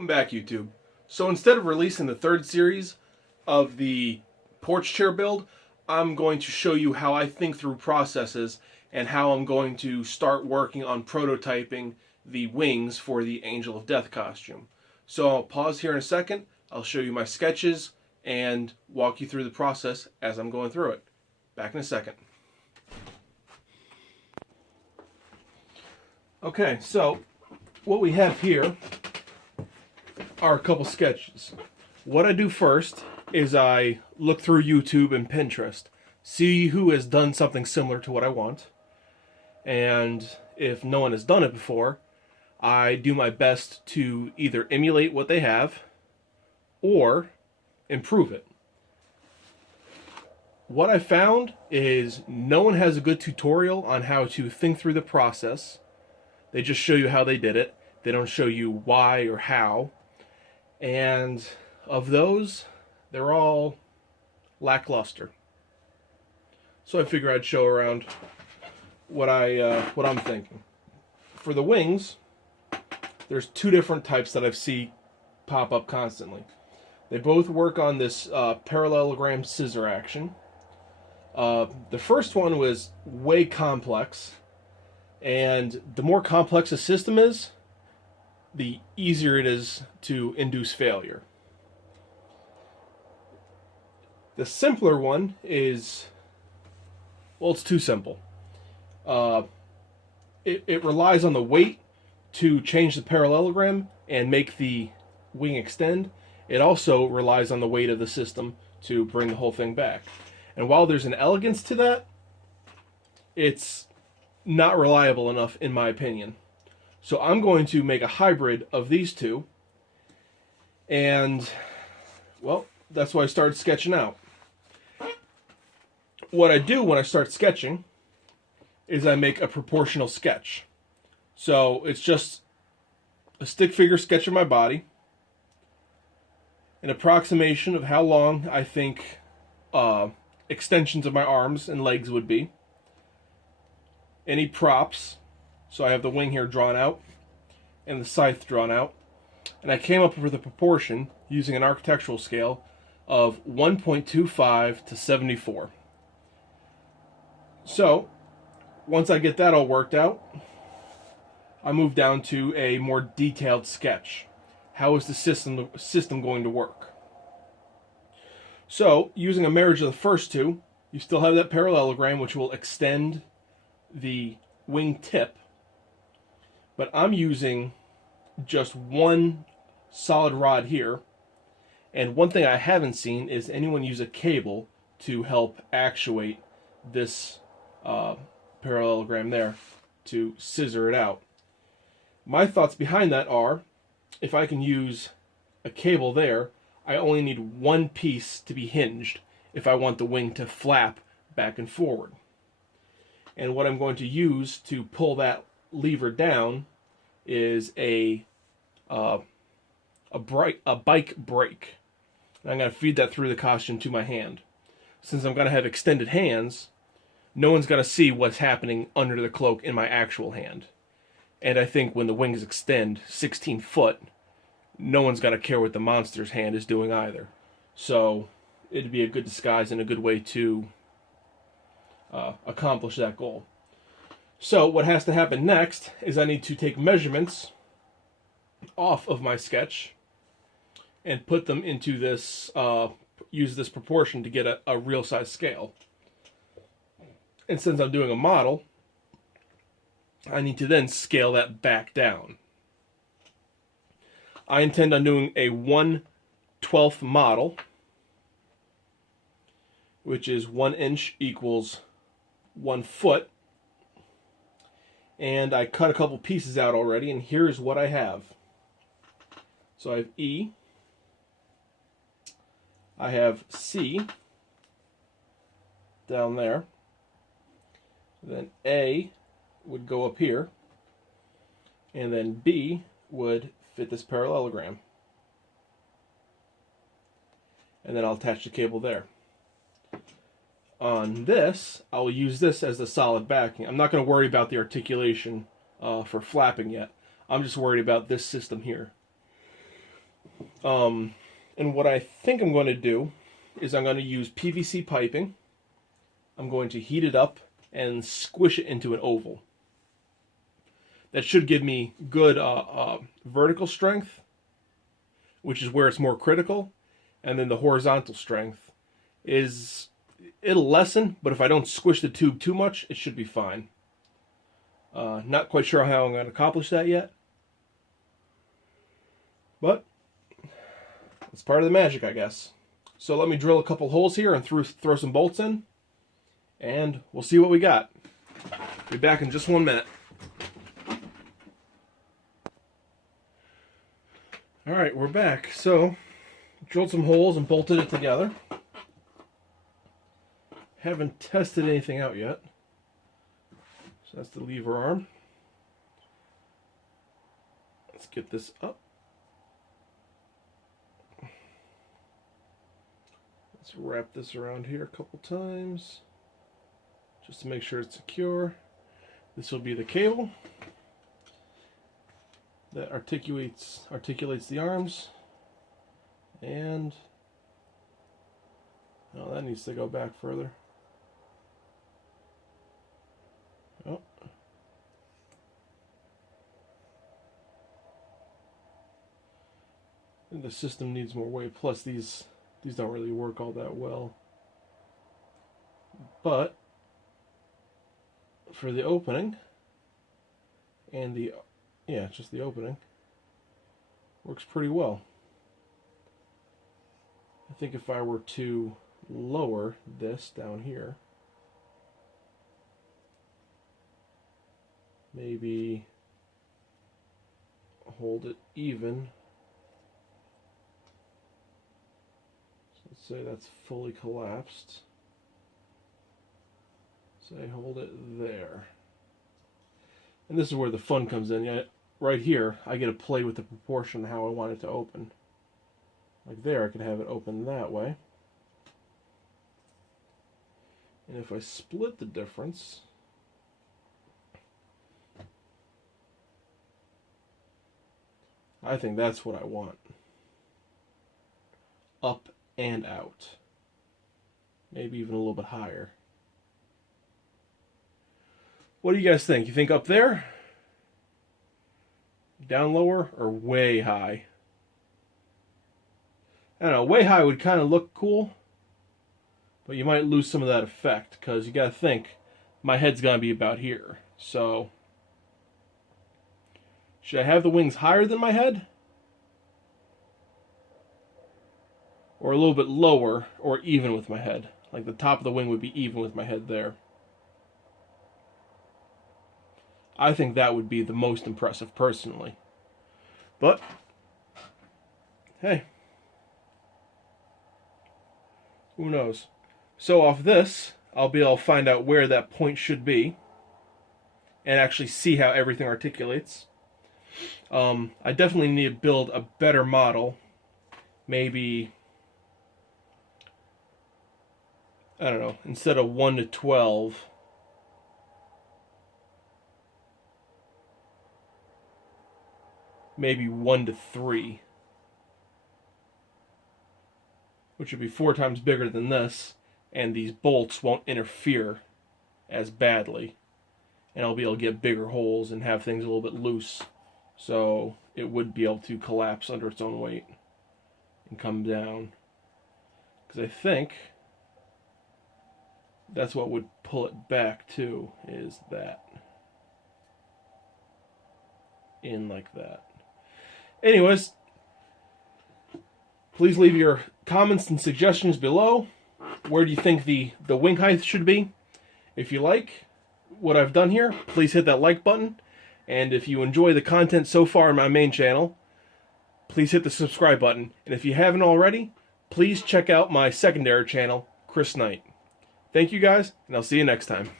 Welcome back, YouTube. So instead of releasing the third series of the porch chair build, I'm going to show you how I think through processes and how I'm going to start working on prototyping the wings for the Angel of Death costume. So I'll pause here in a second, I'll show you my sketches and walk you through the process as I'm going through it. Back in a second. Okay, so what we have here are a couple sketches. What I do first is I look through YouTube and Pinterest, see who has done something similar to what I want, and if no one has done it before, I do my best to either emulate what they have or improve it. What I found is no one has a good tutorial on how to think through the process. They just show you how they did it. They don't show you why or how. And of those, they're all lackluster. So I figure I'd show around what I'm thinking. For the wings, there's two different types that I've seen pop up constantly. They both work on this parallelogram scissor action. The first one was way complex, and the more complex a system is, the easier it is to induce failure. The simpler one is, well, it's too simple. It relies on the weight to change the parallelogram and make the wing extend. It also relies on the weight of the system to bring the whole thing back. And while there's an elegance to that, it's not reliable enough in my opinion. So I'm going to make a hybrid of these two, and, well, that's why I started sketching out. What I do when I start sketching is I make a proportional sketch. So it's just a stick figure sketch of my body, an approximation of how long I think extensions of my arms and legs would be, any props. So I have the wing here drawn out and the scythe drawn out. And I came up with a proportion using an architectural scale of 1.25 to 74. So once I get that all worked out, I move down to a more detailed sketch. How is the system going to work? So using a marriage of the first two, you still have that parallelogram which will extend the wing tip. But I'm using just one solid rod here. And one thing I haven't seen is anyone use a cable to help actuate this parallelogram there to scissor it out. My thoughts behind that are, if I can use a cable there, I only need one piece to be hinged if I want the wing to flap back and forward. And what I'm going to use to pull that lever down is a bike brake. And I'm going to feed that through the costume to my hand. Since I'm going to have extended hands, no one's going to see what's happening under the cloak in my actual hand. And I think when the wings extend 16 foot, no one's going to care what the monster's hand is doing either. So it'd be a good disguise and a good way to accomplish that goal. So what has to happen next is I need to take measurements off of my sketch and put them into this, use this proportion to get a real size scale. And since I'm doing a model, I need to then scale that back down. I intend on doing a 1/12 model, which is 1 inch equals 1 foot. And I cut a couple pieces out already, and here's what I have. So I have E, I have C down there, then A would go up here, and then B would fit this parallelogram. And then I'll attach the cable there. On this, I'll use this as the solid backing. I'm not going to worry about the articulation for flapping yet. I'm just worried about this system here. And what I think I'm going to do is I'm going to use PVC piping. I'm going to heat it up and squish it into an oval. That should give me good vertical strength, which is where it's more critical. And then the horizontal strength it'll lessen, but if I don't squish the tube too much, it should be fine. Not quite sure how I'm going to accomplish that yet. But it's part of the magic, I guess. So let me drill a couple holes here and throw some bolts in, and we'll see what we got. Be back in just 1 minute. Alright, we're back. So, drilled some holes and bolted it together. Haven't tested anything out yet. So that's the lever arm. Let's get this up. Let's wrap this around here a couple times just to make sure it's secure. This will be the cable that articulates the arms, and oh, that needs to go back further. Oh. And the system needs more weight, plus these don't really work all that well. But for the opening and just the opening works pretty well. I think if I were to lower this down here, maybe hold it even. So let's say that's fully collapsed. Say hold it there. And this is where the fun comes in. Right here, I get to play with the proportion how I want it to open. Like there, I could have it open that way. And if I split the difference, I think that's what I want. Up and out. Maybe even a little bit higher. What do you guys think? You think up there? Down lower? Or way high? I don't know, way high would kind of look cool, but you might lose some of that effect, because you gotta think, my head's gonna be about here. So, should I have the wings higher than my head? Or a little bit lower, or even with my head? Like the top of the wing would be even with my head there. I think that would be the most impressive, personally. But, hey. Who knows? So off this, I'll be able to find out where that point should be and actually see how everything articulates. I definitely need to build a better model. Maybe, I don't know, instead of 1 to 12, maybe 1 to 3. Which would be 4 times bigger than this, and these bolts won't interfere as badly. And I'll be able to get bigger holes and have things a little bit loose, so it would be able to collapse under its own weight and come down. Because I think that's what would pull it back too, is that. In like that. Anyways, please leave your comments and suggestions below. Where do you think the wing height should be? If you like what I've done here, please hit that like button. And if you enjoy the content so far on my main channel, please hit the subscribe button. And if you haven't already, please check out my secondary channel, Chris Knight. Thank you guys, and I'll see you next time.